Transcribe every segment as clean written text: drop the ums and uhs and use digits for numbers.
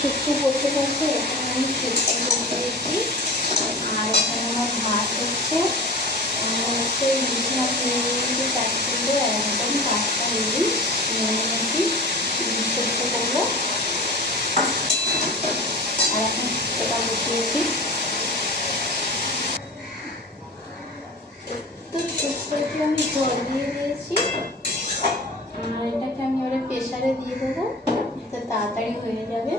শুক্তো করতে করতে এখানে আমি শুক্তো করতে গেছি। আর এখানে আমার ভাত হচ্ছে, আর হচ্ছে ইলিশ মাছ নিয়ে নিয়েছি 4 কিলো, একদম টাটকা ইলিশ নিয়ে নিয়েছি, ইলিশ শুক্তো করবো। আর এখন শুক্তোটা বসিয়েছি। তো শুক্তোতে আমি জল দিয়ে দিয়েছি, আর এটাকে আমি ওরা প্রেসারে দিয়ে দেবো, এটা তাড়াতাড়ি হয়ে যাবে।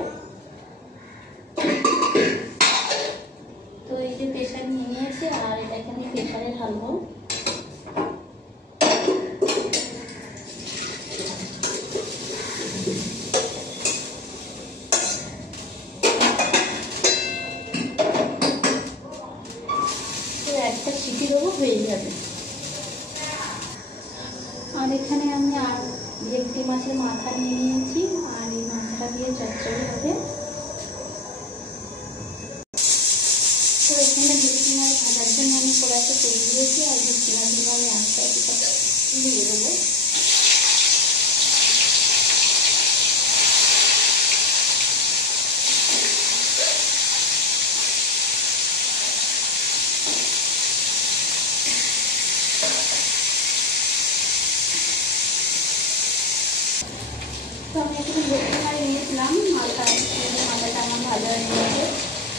তো এই যে প্রেসার নিয়ে নিয়েছি, আর এটাকে আমি প্রেসারে ঢালবো। তো একটা সিটি দেবো, হয়ে যাবে। আর এখানে আমি আর ভেটকি মাছের মাথা নিয়ে নিয়েছি, আর এই মাথাটা দিয়ে চচ্চড়ি হবে। তো এখানে ভেটকি মাছ ভাজার জন্য আমি কড়াইতে তেল দিয়েছি, আর ভেটকি মাছগুলো আমি আস্তে আস্তে দিয়ে দেবো। তো আমি এখানে ভেটকি মাছ নিয়েছিলাম, মাথাটা আমার ভাজা হয়ে গেছে।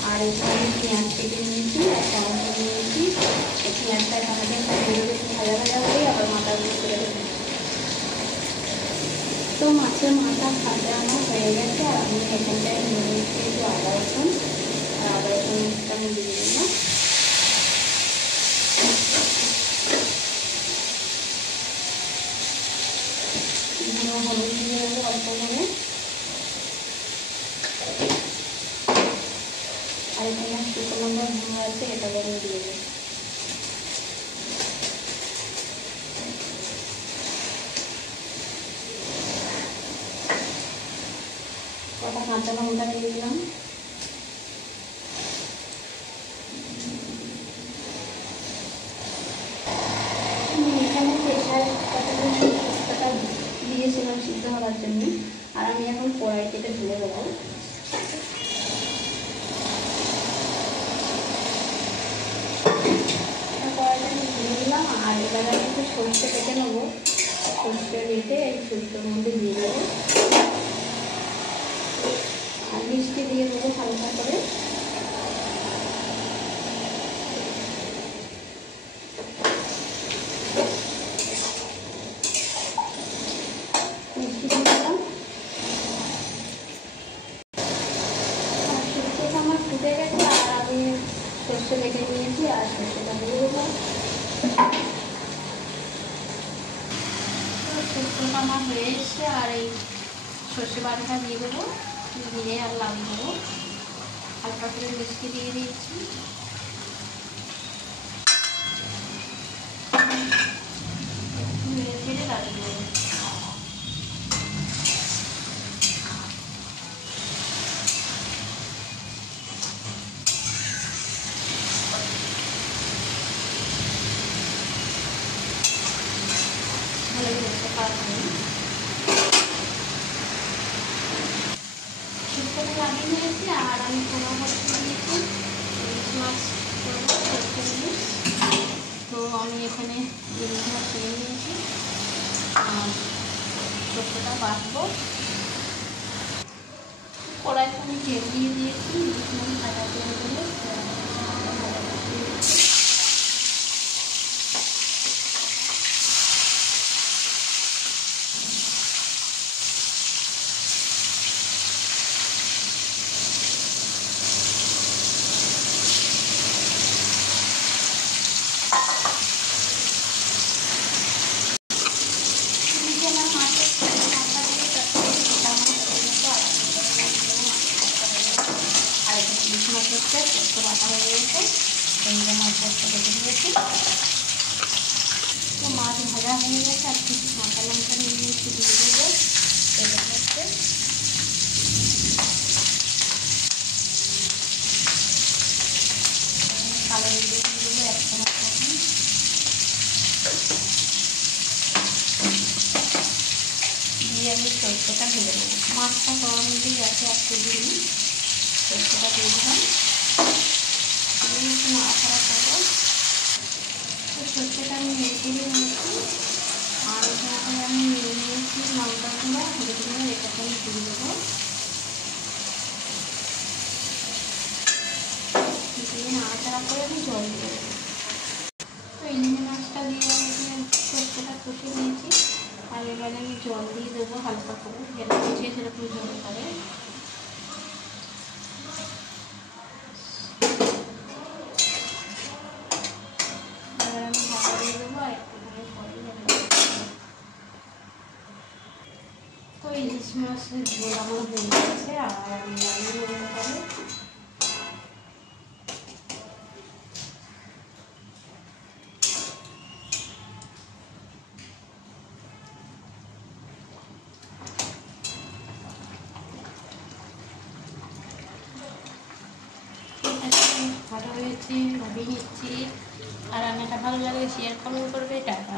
আর এখানে আমি পেঁয়াজ কেটে নিয়েছি, আর টমেটো নিয়েছি। পেঁয়াজটা টমেটো ভাজা ভাজা হয়ে আবার মাথাগুলো করে দেবো। তো মাছের মাথা ভাজা আমার হয়ে গেছে, আর আমি এখানটায় নিয়ে নিয়েছি একটু আদা রসুন, আর আদা রসুনটা আমি দিয়ে দিলাম। হলুদ দিয়ে দেবো অল্প করে। আর এখানে শুকনো লঙ্কা গুঁড়ো আছে, এটাকে আমি দিয়ে দেবো। কটা কাঁচা লঙ্কা দিয়ে দিলাম। এখানে প্রেসার শুক্তোটা দিয়েছিলাম সিদ্ধ হওয়ার জন্য, আর আমি এখন কড়াইতে এটা ঢেলে দেবো। কড়াইটা আমি ঢেলে দিলাম, আর এবার আমি একটু সরষে কেটে নেবো। সরষে বেটে এই শুক্তোর মধ্যে দিয়ে দেবো, আর মিষ্টি দিয়ে দেবো হালকা করে। মিষ্টি দিয়ে দিলাম। আর শুক্তোটা আমার ফুটে গেছে, আর আমি সর্ষে বেটে নিয়েছি, আর সর্ষেটা দিয়ে দেবো। শুক্তোটা আমার হয়ে এসছে, আর এই সর্ষে বাটাটা দিয়ে দেবো, দিয়ে আর লাল দেবো। হালকা করে মিষ্টি দিয়ে দিয়েছি। নেড়ে চেড়ে লাগিয়ে দেবো। ভালো হয়েছে, শুক্তোটা লাগিয়ে নিয়েছি, আর আমি পোড়া হচ্ছে দিয়েছি ইলিশ মাছ করবো, ইলিশ। তো আমি এখানে ইলিশ মাছ নিয়ে নিয়েছি, আর শুক্তোটা বাটবো। কড়াইতে আমি তেল দিয়ে দিয়েছি, ইলিশ মাছ ভাজা তেল দিয়ে। বাটা হয়ে গেছে, এইটা মাছ ভাজা রেখে দিয়েছি। তো মাছ ভাজা হয়ে গেছে, আর কিছু কাঁচা লঙ্কা নিয়ে নিয়েছি, দিয়ে দেবো তেলের মধ্যে। কালো জিরে দিয়ে দেবো 1 চামচ মতন। দিয়ে আমি সরষেটা ঢেলে দেবো। মাছটা গরম মধ্যেই আছে 1 কেজি। সরষেটা দিয়ে দিলাম, দিয়ে একটু নাড়াচাড়া করবো। তো সরষেটা আমি নেড়ে দিয়ে নিয়েছি, আর এখানে আমি নিয়ে নিয়েছি লঙ্কা গুঁড়ো, হলুদ গুঁড়ো, এটাকে আমি দিয়ে দেবো। দিয়ে নাড়াচাড়া করে আমি জল দিয়ে দেবো। তো ইলিশ মাছটা দিয়ে আমি এখানে সরষেটা কষিয়ে নিয়েছি, আর এবারে আমি জল দিয়ে দেবো হালকা করে, যেটা কষিয়ে সেরকম জল করে। এবার আমি ঢাকা দিয়ে দেবো আর একটুখানি পরে হবে। তো ইলিশ মাছের ঝোল আমার হয়ে গেছে, আর আমি নামিয়ে নেবো পরে। ভালো হয়েছে, নামিয়ে নিচ্ছি। আর রান্নাটা ভালো লাগলে শেয়ার কমেন্ট করবে, টাটা।